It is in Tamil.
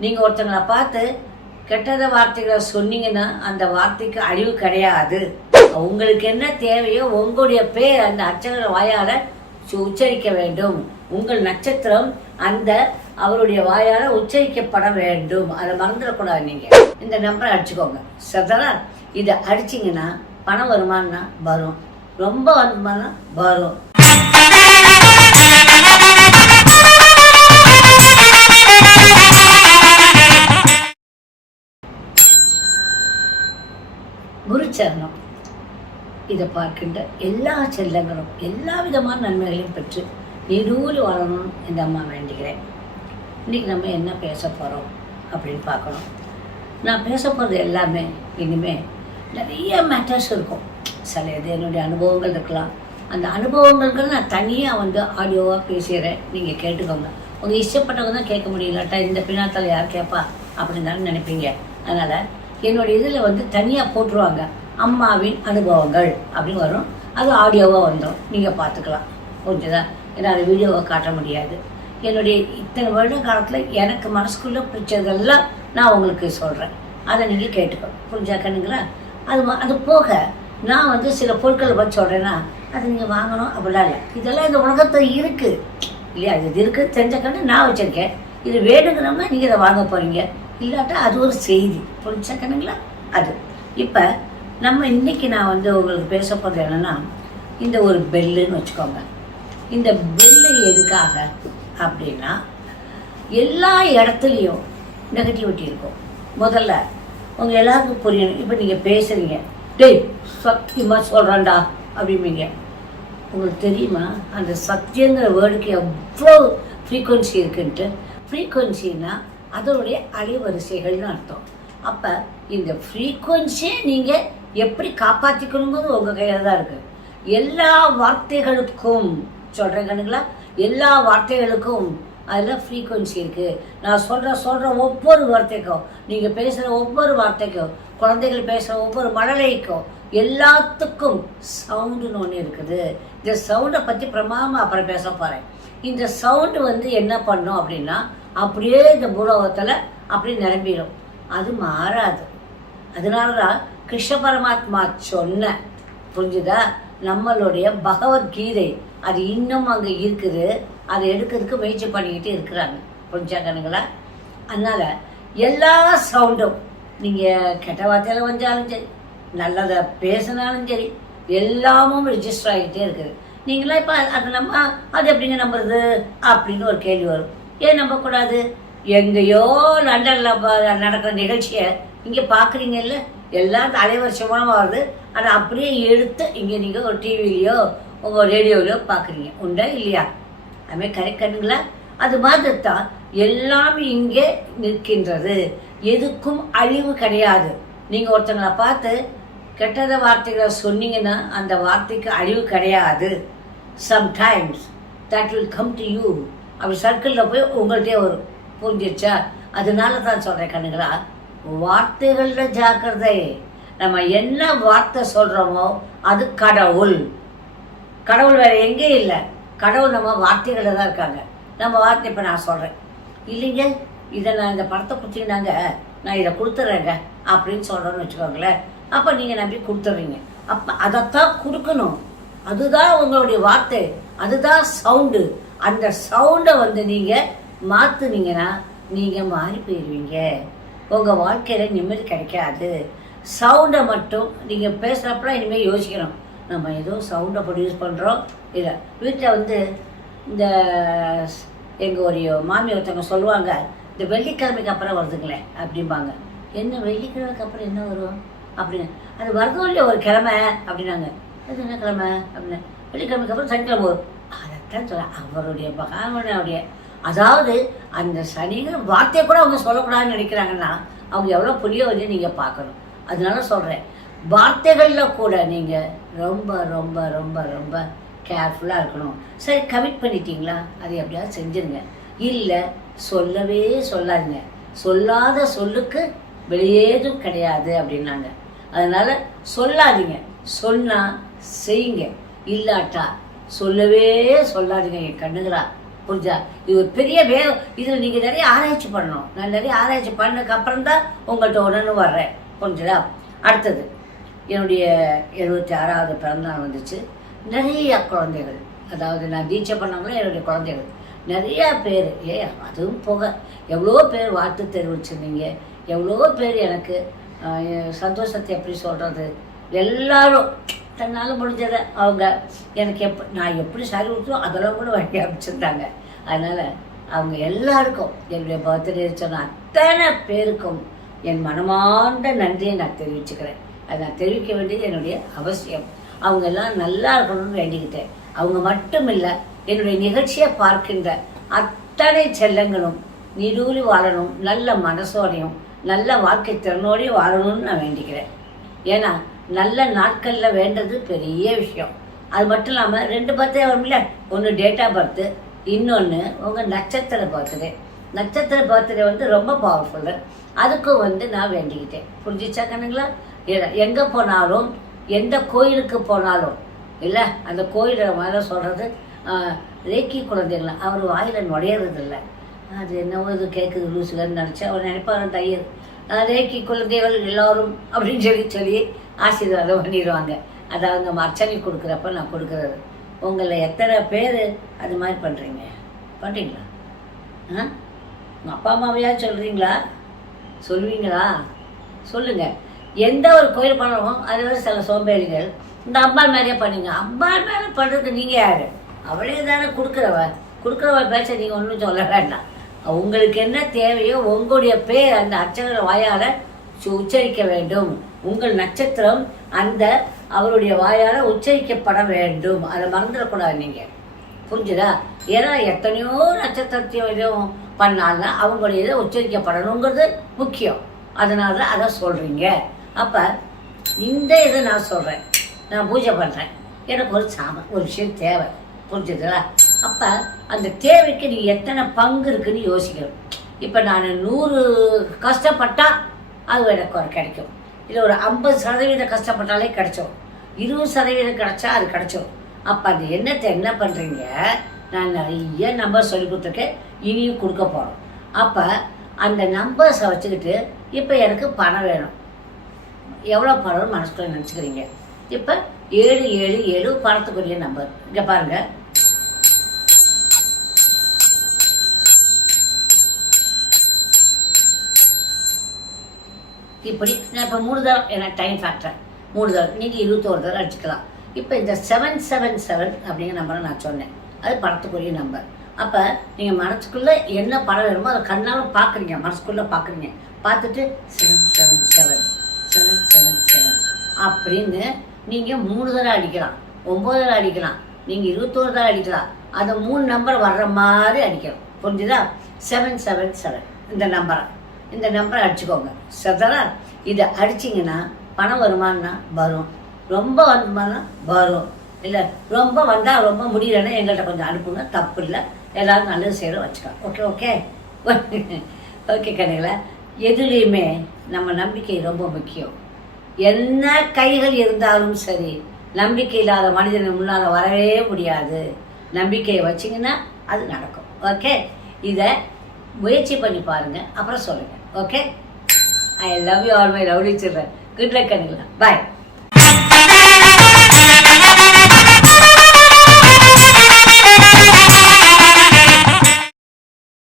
நீங்கள் ஒருத்தங்களை பார்த்து கெட்டத வார்த்தைகளை சொன்னீங்கன்னா அந்த வார்த்தைக்கு அழிவு கிடையாது. உங்களுக்கு என்ன தேவையோ உங்களுடைய பேர் அந்த அர்ச்சகர் வாயால சு- உச்சரிக்க வேண்டும். உங்கள் நட்சத்திரம் அந்த அவருடைய வாயால உச்சரிக்கப்பட வேண்டும். அதை மறந்துடக்கூடாது நீங்க. இந்த நம்பரை அடிச்சுக்கோங்க. சதரா இதை அடிச்சிங்கன்னா பணம் வருமானா வரும். ரொம்ப வருமானம் வரும். குருச்சரணம். இதை பார்க்கின்ற எல்லா செல்லங்களும் எல்லா விதமான நன்மைகளையும் பெற்று நீடூழி வாழணும் இந்த அம்மா வேண்டுகிறேன். இன்றைக்கி நம்ம என்ன பேச போகிறோம் அப்படின்னு பார்க்கணும். நான் பேச போகிறது எல்லாமே இனிமேல் நிறைய மேட்டர்ஸ் இருக்கும். சில இது என்னுடைய அனுபவங்கள் இருக்கலாம். அந்த அனுபவங்களுக்கு நான் தனியாக வந்து ஆடியோவாக பேசிடுறேன். நீங்கள் கேட்டுக்கோங்க. உங்கள் இஷ்டப்பட்டவங்க தான் கேட்க முடியலட்டா இந்த பின்னாத்தால் யார் கேட்பா அப்படின்னு தானே நினைப்பீங்க. அதனால் என்னுடைய இதில் வந்து தனியாக போட்டுருவாங்க. அம்மாவின் அனுபவங்கள் அப்படின்னு வரும். அது ஆடியோவாக வந்துடும் நீங்கள் பார்த்துக்கலாம். புரிஞ்சுதா? என்னால் வீடியோவை காட்ட முடியாது. என்னுடைய இத்தனை வருட காலத்தில் எனக்கு மனசுக்குள்ளே பிடிச்சதெல்லாம் நான் உங்களுக்கு சொல்கிறேன் அதை நீங்கள் கேட்டுக்கணும் புரிஞ்சா கண்ணுங்களா? அது அது போக நான் வந்து சில பொருட்களை பற்றி சொல்கிறேன்னா அது நீங்கள் வாங்கணும் அப்படிலாம் இல்லை. இதெல்லாம் இந்த உலகத்தில் இருக்குது இல்லையா? இது இருக்குது தெரிஞ்ச கண்ணு நான் வச்சுருக்கேன். இது வேணுங்கிறோம்னா நீங்கள் இதை வாங்க போகிறீங்க இல்லாட்டா அது ஒரு செய்தி. புரிஞ்சுக்கணுங்களா அது. இப்போ நம்ம இன்னைக்கு நான் வந்து உங்களுக்கு பேச போகிறது என்னென்னா இந்த ஒரு பெல்லுன்னு வச்சுக்கோங்க. இந்த பெல்லு எதுக்காக அப்படின்னா எல்லா இடத்துலையும் நெகட்டிவிட்டி இருக்கும். முதல்ல உங்கள் எல்லாருக்கும் புரியணும். இப்போ நீங்கள் பேசுறீங்க. டேய் சத்தியமாக சொல்கிறேன்டா அப்படிம்பீங்க. உங்களுக்கு தெரியுமா அந்த சத்தியங்கிற வேர்டுக்கு எவ்வளோ ஃப்ரீக்குவன்சி இருக்குன்ட்டு? ஃப்ரீக்குவன்சின்னா அதனுடைய அலைவரிசைகள்னு அர்த்தம். அப்போ இந்த ஃப்ரீக்குவன்சியை நீங்கள் எப்படி காப்பாற்றிக்கணுங்கிறது உங்கள் கையில் தான் இருக்குது எல்லா வார்த்தைகளுக்கும் சொல்கிறேன் கண்ணுங்களா? எல்லா வார்த்தைகளுக்கும் அதில் ஃப்ரீக்குவன்சி இருக்குது நான் சொல்கிற சொல்கிற ஒவ்வொரு வார்த்தைக்கும் நீங்கள் பேசுகிற ஒவ்வொரு வார்த்தைக்கும் குழந்தைகள் பேசுகிற ஒவ்வொரு மழலைக்கும் எல்லாத்துக்கும் சவுண்டுன்னு ஒன்று இருக்குது. இந்த சவுண்டை பற்றி பிரமாம அப்புறம் பேச போகிறேன் இந்த சவுண்டு வந்து என்ன பண்ணும் அப்படின்னா அப்படியே இந்த பூலோகத்தில் அப்படியே நிரம்பிடும் அது மாறாது. அதனால தான் கிருஷ்ண பரமாத்மா சொன்ன புரிஞ்சுதா? நம்மளுடைய பகவத்கீதை அது இன்னும் அங்கே இருக்குது. அதை எடுக்கிறதுக்கு முயற்சி பண்ணிக்கிட்டு இருக்கிறாங்க. புரிஞ்சாங்கனுங்களா அதனால எல்லா சவுண்டும் நீங்கள் கெட்ட வார்த்தையில் வந்தாலும் சரி நல்லதை பேசினாலும் சரி எல்லாமும் ரிஜிஸ்டர் ஆகிட்டே இருக்குது. நீங்களாம் இப்போ அது நம்ம அது எப்படிங்க நம்புறது? அப்படின்னு ஒரு கேள்வி வரும். ஏன் நம்பக்கூடாது? எங்கேயோ லண்டனில் நடக்கிற நிகழ்ச்சியை இங்கே பார்க்குறீங்கல்ல எல்லாம் தலைவருஷமாக வருது. அதை அப்படியே எடுத்து இங்கே நீங்கள் ஒரு டிவிலையோ உங்கள் ரேடியோவிலையோ பார்க்குறீங்க உண்டா இல்லையா? அதுமாதிரி கரெக்டுங்களா அது மாதிரி தான் எல்லாமே இங்கே நிற்கின்றது. எதுக்கும் அழிவு கிடையாது. நீங்கள் ஒருத்தங்களை பார்த்து கெட்டத வார்த்தைகளை சொன்னீங்கன்னா அந்த வார்த்தைக்கு அழிவு கிடையாது. Sometimes that will come to you அப்படி சர்க்கிளில் போய் உங்கள்கிட்டயே வரும். புரிஞ்சிச்சா அதனால தான் சொல்கிறேன் கண்ணுங்களா வார்த்தைகளில் ஜாக்கிரதை. நம்ம என்ன வார்த்தை சொல்கிறோமோ அது கடவுள். கடவுள் வேறு எங்கேயும் இல்லை. கடவுள் நம்ம வார்த்தைகளில் தான் இருக்காங்க. நம்ம வார்த்தை இப்போ நான் சொல்கிறேன் இல்லைங்க இதை நான் இந்த படத்தை கொடுத்தீங்கன்னாங்க நான் இதை கொடுத்துட்றேங்க அப்படின்னு சொல்கிறேன்னு வச்சுக்கோங்களேன். அப்போ நீங்கள் நம்பி கொடுத்துட்றீங்க அப்போ அதைத்தான் கொடுக்கணும். அதுதான் உங்களுடைய வார்த்தை. அதுதான் சவுண்டு. அந்த சவுண்டை வந்து நீங்கள் மாற்றுனீங்கன்னா நீங்கள் மாறி போயிடுவீங்க உங்கள் வாழ்க்கையில் நிம்மதி கிடைக்காது. சவுண்டை மட்டும் நீங்கள் பேசுகிறப்பலாம் இனிமேல் யோசிக்கணும். நம்ம ஏதோ சவுண்டை ப்ரொடியூஸ் பண்ணுறோம் இல்லை வீட்டில் வந்து இந்த எங்கள் ஒரு மாமி ஒருத்தவங்க சொல்லுவாங்க இந்த வெள்ளிக்கிழமைக்கு அப்புறம் வருதுங்களே அப்படிம்பாங்க. என்ன வெள்ளிக்கிழமைக்கு அப்புறம் என்ன வரும்? அப்படின்னு. அது வரதும் இல்லையா ஒரு கிழமை அப்படின்னாங்க. அது என்ன கிழமை? அப்படின்னு. வெள்ளிக்கிழமைக்கு அப்புறம் சனிக்கிழமை வரும். அதைத்தான் சொல்ல அவருடைய பகவானுடைய அதாவது அந்த சனிகள் வார்த்தையை கூட அவங்க சொல்லக்கூடாதுன்னு நினைக்கிறாங்கன்னா அவங்க எவ்வளோ புரிய வந்து நீங்கள் பார்க்கணும். அதனால சொல்கிறேன் வார்த்தைகளில் கூட நீங்கள் ரொம்ப ரொம்ப ரொம்ப ரொம்ப கேர்ஃபுல்லாக இருக்கணும். சரி கமிட் பண்ணிட்டீங்களா? அதை எப்படியாவது செஞ்சுருங்க. இல்லை சொல்லவே சொல்லாதீங்க. சொல்லாத சொல்லுக்கு வெளியேதும் கிடையாது அப்படின்னாங்க. அதனால் சொல்லாதீங்க. சொன்னால் செய்யுங்க. இல்லாட்டா? சொல்லவே சொல்லாதீங்க என் கண்ணுங்களா புரிஞ்சா? இது ஒரு பெரிய வே இதில் நீங்கள் நிறைய ஆராய்ச்சி பண்ணணும். நான் நிறைய ஆராய்ச்சி பண்ணதுக்கு அப்புறம் தான் உங்கள்கிட்ட உடனே வர்றேன். புரிஞ்சுதா? அடுத்தது என்னுடைய எழுபத்தி ஆறாவது பிறந்தநாள் வந்துச்சு. நிறைய குழந்தைகள் அதாவது நான் தீட்சை பண்ணவங்களும் என்னுடைய குழந்தைகள். நிறையா பேர் ஏ அதுவும் போக. எவ்வளோ பேர் வாழ்த்து தெரிவிச்சிருந்தீங்க எவ்வளோ பேர் எனக்கு சந்தோஷத்தை எப்படி சொல்கிறது எல்லாரும் தன்னால் முடிஞ்சதை அவங்க எனக்கு எப் நான் எப்படி சாரி கொடுத்தோ அதெல்லாம் கூட வழி அமைச்சிருந்தாங்க அதனால் அவங்க எல்லாருக்கும் என்னுடைய பர்த்டே சொன்ன அத்தனை பேருக்கும் என் மனமார்ந்த நன்றியை நான் தெரிவிச்சுக்கிறேன். அதை நான் தெரிவிக்க வேண்டியது என்னுடைய அவசியம். அவங்க எல்லாம் நல்லா இருக்கணும்னு வேண்டிக்கிட்டேன். அவங்க மட்டும் இல்லை என்னுடைய நிகழ்ச்சியை பார்க்கின்ற அத்தனை செல்லங்களும் நிரூலி வாழணும் நல்ல மனசோடையும் நல்ல வாழ்க்கை திறனோடையும் வாழணும்னு நான் வேண்டிக்கிறேன். ஏன்னா நல்ல நாட்களில் வேண்டது பெரிய விஷயம். அது மட்டும் இல்லாமல் ரெண்டு பர்த்டே வரும்ல ஒன்று டேட் ஆஃப் பர்த்து இன்னொன்று உங்கள் நட்சத்திர பர்த்டே நட்சத்திர பர்த்டே வந்து ரொம்ப பவர்ஃபுல்லு அதுக்கும் வந்து நான் வேண்டிக்கிட்டேன். புரிஞ்சிச்சா கண்ணுங்களா? எங்கே போனாலும் எந்த கோயிலுக்கு போனாலும் இல்லை அந்த கோயிலை மேலே சொல்கிறது ரேக்கி குழந்தைங்கள அவர் வாயில் நுழையிறதில்ல. அது என்னவோ இது கேட்குது லூசுலன்னு நினச்சி அவர் நினைப்பாரு தையர் ஆஹ் ரேக்கி குழந்தைகள் எல்லோரும் அப்படின்னு சொல்லி சொல்லி ஆசீர்வாதம் பண்ணிடுவாங்க அதாவது நம்ம அர்ச்சனை கொடுக்குறப்ப நான் கொடுக்குறது. உங்களை எத்தனை பேர் அது மாதிரி பண்ணுறீங்க பண்ணுறீங்களா ஆ? உங்கள் அப்பா அம்மாவையா சொல்கிறீங்களா சொல்லுவீங்களா சொல்லுங்கள் எந்த ஒரு கோயில் பண்ணணும் அது வந்து சில சோம்பேறிகள். இந்த அம்பாள் மேலேயே பண்ணுங்க. அம்பாள் மேலே பண்ணுறதுக்கு நீங்கள் யார்? அவளே தானே கொடுக்குறவ. கொடுக்குறவ பேச்ச நீங்கள் ஒன்றும் சொல்ல வேண்டாம். உங்களுக்கு என்ன தேவையோ உங்களுடைய பேர் அந்த அர்ச்சகர் வாயால் சு- உச்சரிக்க வேண்டும். உங்கள் நட்சத்திரம் அந்த அவருடைய வாயால் உச்சரிக்கப்பட வேண்டும். அதை மறந்துடக்கூடாது நீங்கள் புரிஞ்சுதா? ஏன்னா எத்தனையோ நட்சத்திரத்தையும் இதுவும் பண்ணாலும் அவங்களுடைய இதை உச்சரிக்கப்படணுங்கிறது முக்கியம். அதனால தான் அதை சொல்கிறீங்க அப்போ இந்த இதை நான் சொல்கிறேன் நான் பூஜை பண்ணுறேன் எனக்கு ஒரு சாம ஒரு விஷயம் தேவை. புரிஞ்சுதுல அப்போ அந்த தேவைக்கு நீ எத்தனை பங்கு இருக்குன்னு யோசிக்கணும். இப்போ நான் நூறு கஷ்டப்பட்டால் அது எனக்கு ஒரு கிடைக்கும். இல்லை ஒரு ஐம்பது சதவீதம் கஷ்டப்பட்டாலே கிடைச்சிடும் இருபது சதவீதம் கிடைச்சா அது கிடைச்சிடும் அப்போ அந்த எண்ணத்தை என்ன பண்ணுறீங்க நான் நிறைய நம்பர் சொல்லி கொடுத்துருக்கேன். இனியும் கொடுக்க போகிறோம் அப்போ அந்த நம்பர்ஸை வச்சுக்கிட்டு இப்போ எனக்கு பணம் வேணும். எவ்வளோ பணம் மனசுக்குள்ள நினச்சிக்கிறீங்க? இப்போ ஏழு ஏழு ஏழு பணத்துக்குரிய நம்பர் இங்கே பாருங்கள் இப்படி நான் இப்போ மூணு தரம் எனக்கு டைம் ஃபேக்டர் மூணு தரம் நீங்கள் இருபத்தோரு தரம் அடிச்சுக்கலாம். இப்போ இந்த செவன் செவன் செவன் அப்படிங்கிற நம்பரை நான் சொன்னேன். அது படத்துக்குரிய நம்பர் அப்போ நீங்கள் மனசுக்குள்ளே என்ன படம் வேணுமோ அதை கண்ணாலும் பார்க்குறீங்க மனசுக்குள்ளே பார்க்குறீங்க பார்த்துட்டு seven seven seven seven seven seven அப்படின்னு நீங்கள் மூணு தடவை அடிக்கலாம். ஒம்பது தடவை அடிக்கலாம். நீங்கள் இருபத்தோரு தடவை அடிக்கலாம். அந்த மூணு நம்பர் வர்ற மாதிரி அடிக்கணும். புரிஞ்சுதா? செவன் செவன் செவன் இந்த நம்பரை இந்த நம்பரை அடிச்சுக்கோங்க. சரிதானா? இதை அடிச்சிங்கன்னா பணம் வருமானம்னா வரும். ரொம்ப வருமானா வரும். இல்லை ரொம்ப வந்தால் ரொம்ப முடியலன்னா எங்கள்கிட்ட கொஞ்சம் அனுப்புங்க. தப்பு இல்லை. எல்லாரும் நல்லது செய்கிற வச்சுக்கலாம். ஓகே ஓகே ஓகே கடைகளை எதுலேயுமே நம்ம நம்பிக்கை ரொம்ப முக்கியம். என்ன கைகள் இருந்தாலும் சரி நம்பிக்கை இல்லாத மனிதன் முன்னால் வரவே முடியாது. நம்பிக்கையை வச்சிங்கன்னா அது நடக்கும். ஓகே இதை முயற்சி பண்ணி பாருங்கள் அப்புறம் சொல்லுங்கள் okay I love you all my lovely children good luck கண்ணுங்களா bye